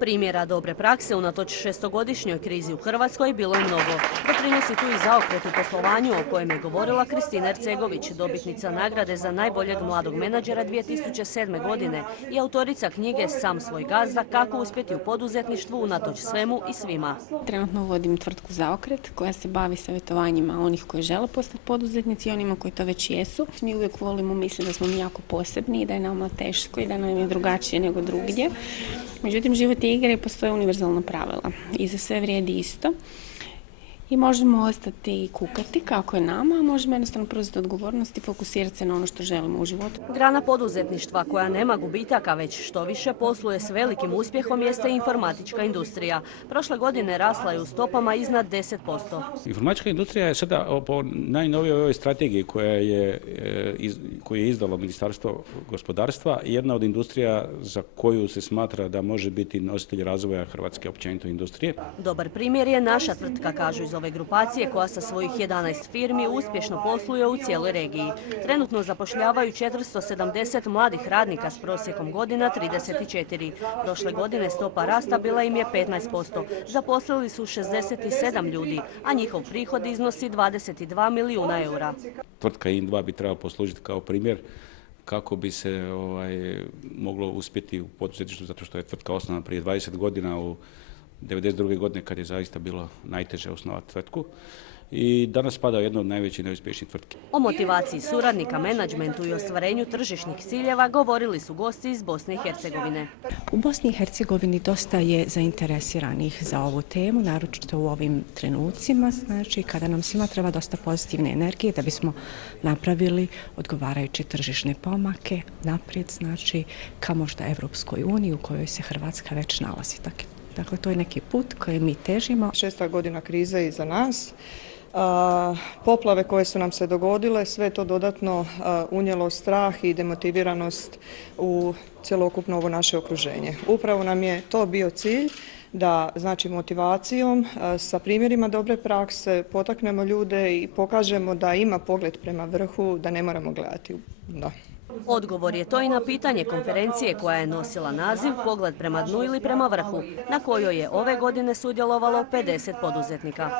Primjera dobre prakse unatoč šestogodišnjoj krizi u Hrvatskoj bilo je mnogo. Doprinosi tu i zaokret u poslovanju o kojem je govorila Kristina Ercegović, dobitnica nagrade za najboljeg mladog menadžera 2007. godine i autorica knjige Sam svoj gazda, kako uspjeti u poduzetništvu unatoč svemu i svima. Trenutno vodim tvrtku Zaokret koja se bavi savjetovanjima onih koji žele postati poduzetnici i onima koji to već jesu. Mi uvijek volimo misliti da smo mi jako posebni i da je nama teško i da nam je drugačije nego drugdje. Međutim, život je igra i postoje univerzalna pravila i za sve vrijedi isto. I možemo ostati i kukati kako je nama, a možemo jednostavno preuzeti odgovornost i fokusirati se na ono što želimo u životu. Grana poduzetništva koja nema gubitaka, već što više posluje s velikim uspjehom, jeste informatička industrija. Prošle godine rasla je u stopama iznad 10%. Informatička industrija je sada po najnovijoj ovoj strategiji koju je izdalo Ministarstvo gospodarstva jedna od industrija za koju se smatra da može biti nositelj razvoja hrvatske općenito industrije. Dobar primjer je naša tvrtka, kažu iz ove grupacije, koja sa svojih 11 firmi uspješno posluje u cijeloj regiji. Trenutno zapošljavaju 470 mladih radnika s prosjekom godina 34. Prošle godine stopa rasta bila im je 15%. Zaposlili su 67 ljudi, a njihov prihod iznosi 22 milijuna eura. Tvrtka IN2 bi trebala poslužiti kao primjer kako bi se moglo uspjeti u poduzetništvu, zato što je tvrtka osnovana prije 20 godina u 1992. godine kad je zaista bilo najteže osnovati tvrtku i danas spada u jednu od najvećih i najuspješnijih tvrtki. O motivaciji suradnika, menadžmentu i ostvarenju tržišnih ciljeva govorili su gosti iz Bosne i Hercegovine. U Bosni i Hercegovini dosta je zainteresiranih za ovu temu, naročito u ovim trenucima, znači kada nam svima treba dosta pozitivne energije da bismo napravili odgovarajuće tržišne pomake naprijed, znači ka možda Evropskoj uniji u kojoj se Hrvatska već nalazi. Dakle, to je neki put koji mi težimo. 6. godina krize iza nas. Poplave koje su nam se dogodile, sve to dodatno unijelo strah i demotiviranost u cjelokupno ovo naše okruženje. Upravo nam je to bio cilj da, znači, motivacijom sa primjerima dobre prakse potaknemo ljude i pokažemo da ima pogled prema vrhu, da ne moramo gledati. Da. Odgovor je to i na pitanje konferencije koja je nosila naziv Pogled prema dnu ili prema vrhu, na kojoj je ove godine sudjelovalo 50 poduzetnika.